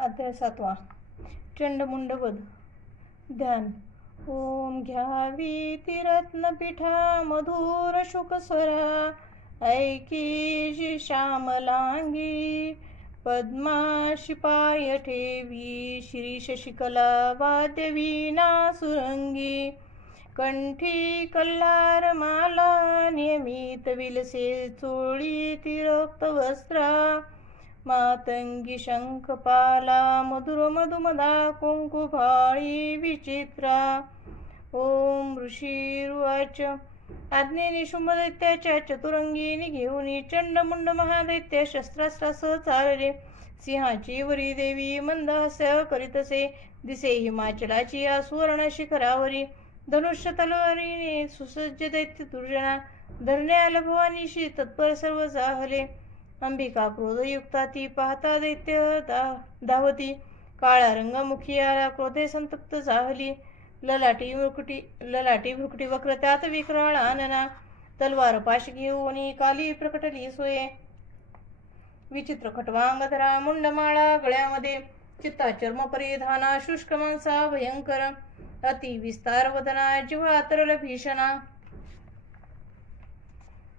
अध्याय 7. चंडमुंडवध. ध्यान. ओम घ्यावी ती रत्नपीठा मधुर शुकस्वरा, ऐकी श्यामलांगी पद्माशी पाय ठेवी, शिरीष शिकला वाद्य वीणा सुरंगी, कंठी कल्हार माला नियमित विलसे चोळी ती रक्तवस्त्रा, मातंगी शंखपाला मधुर मधुमदा कुंकुभाळी विचित्रा. ओम ऋषीरुवाच. आज्ञेने शुंभदैत्याच्या चतुरंगीने घेऊन चंडमुंड महादैत्य शस्त्रास्त्रासह चालले. सिंहाची वरी देवी मंदहास्य करीतसे दिसे हिमाचलाची या सुवर्ण शिखरावरी. धनुष्य तलवारीने सुसज्ज दैत्य दुर्जना, धरण्याला भवानीशी तत्पर सर्व जाहले. अंबिका क्रोधयुक्ता ती पाहता दैत्य धावती, काळा रंगमुखी आला क्रोधे संतप्त जाहली. ललाटी भ्रुकुटी वक्र त्यात विक्राळ आनना, तलवार पाश घेऊन काली प्रकटली सोये. विचित्र खटवांगधरा मुंडमाळा गळ्यामध्ये, चित्ता चर्म परिधाना शुष्क मांसा भयंकर, अति विस्तार वदना जिव्हा तरल भीषणा.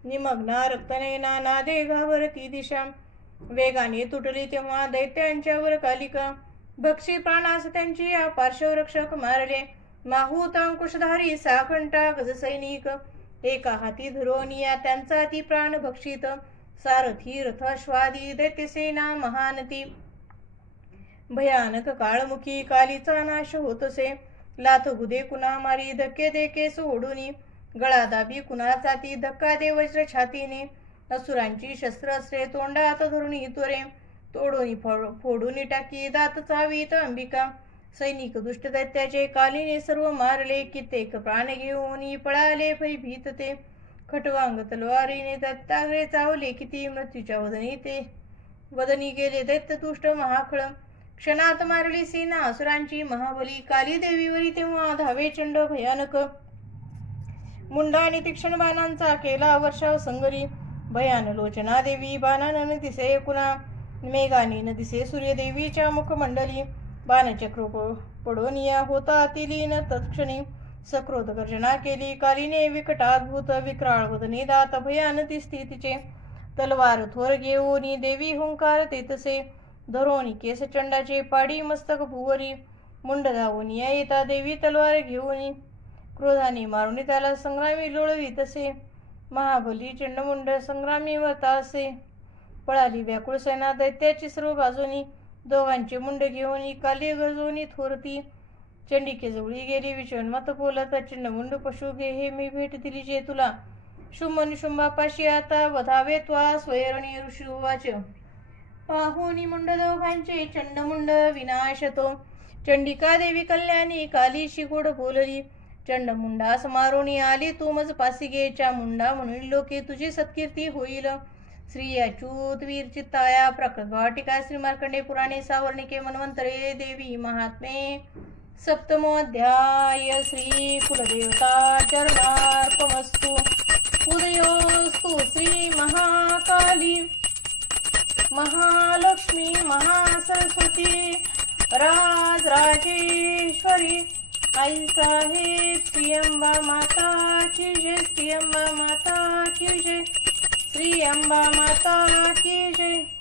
निमग्ना रक्तनयना नादे घाबरती दिशा, वेगाने तुटली तेव्हा दैत्यांच्यावर कालिका. भक्षी प्राणास त्यांची या पार्श्वरक्षक मारले, माहूत अंकुशधारी साखंटा गजसैनिक. एका हाती धरोनिया त्यांचा ती प्राण भक्षित, सारथी रथाश्वादी दैत्यसेना महानती. भयानक काळमुखी कालीचा नाश होतसे, लाथ गुदे कुणा मारी धक्के देके सोडूनी, गळा दाबी कुणाचा ती धक्का दे वज्र छातीने. असुरांची शस्त्रास्त्रे तोंडात धरून त्वरे, तोडून फोडून टाकी दात चावीत अंबिका. सैनिक दुष्ट दैत्याचे कालीने सर्व मारले, कित्येक प्राण घेऊन पळाले भयभीत ते. खटवांग तलवारीने दत्ताग्रे चावले किती, मृत्यूच्या वदनी गेले दैत्य दुष्ट महाखळ. क्षणात मारली सेना असुरांची महाबली, काली देवीवरी तेव्हा धावे चंड भयानक. मुंडाने तीक्ष्ण बाणांचा केला वर्षाव संगरी, भयान लोचना देवी बाणानं न दिसे कुणा, मेघाने न दिसे सूर्यदेवीच्या मुखमंडली. बाणचक्र पडोनिया होता तिलीन तत्क्षणी, सक्रोध गर्जना केली कालीने विकटाद्भुत. विक्राळ वदने दात भयान दिसती तिचे, तलवार थोर घेऊन देवी हुंकार तेतसे. धरोनी केस चंडाचे पाडी मस्तक भुवरी, मुंड धावून येता देवी तलवार घेऊन, क्रोधाने मारून त्याला संग्रामी लोळवीत असे. महाबली चंडमुंड संग्रामी वरता असे, पळाली व्याकुळ सेना दैत्याची सर्व बाजूनी. दोघांचे मुंड घेऊन काली गरजोनी थोरती, चंडिके जवळी गेली विश्वन्मत बोलत. चंडमुंड पशु घे हे मी भेट दिली जे तुला, शुंभ निशुंभापाशी आता वधावे त्वा स्वैरणी ऋषीवाच. पाहुनी मुंड दोघांचे चंडमुंड विनाश तो, चंडिका देवी कल्याणी कालीशी गोड बोलली. चंडमुंडास मारुणी आली तू मज पासिगे, चामुंडा म्हणून लोके तुझी सत्कीर्ती होईल. श्री अच्युत वीर चित्ताया प्रकटवाटिका श्री मार्कंडे पुराणे सावर्णिके मन्वंतरे देवी महात्मे. सप्तमोऽध्याय. श्री कुलदेवता चरणार्पणमस्तु. उदयोस्तु श्री महाकाली महालक्ष्मी महासरस्वती राजराजेश्वरी आई साहेब. श्री अंबा माता की जय, श्री अंबा माता की जय, श्री अंबा माता की जय.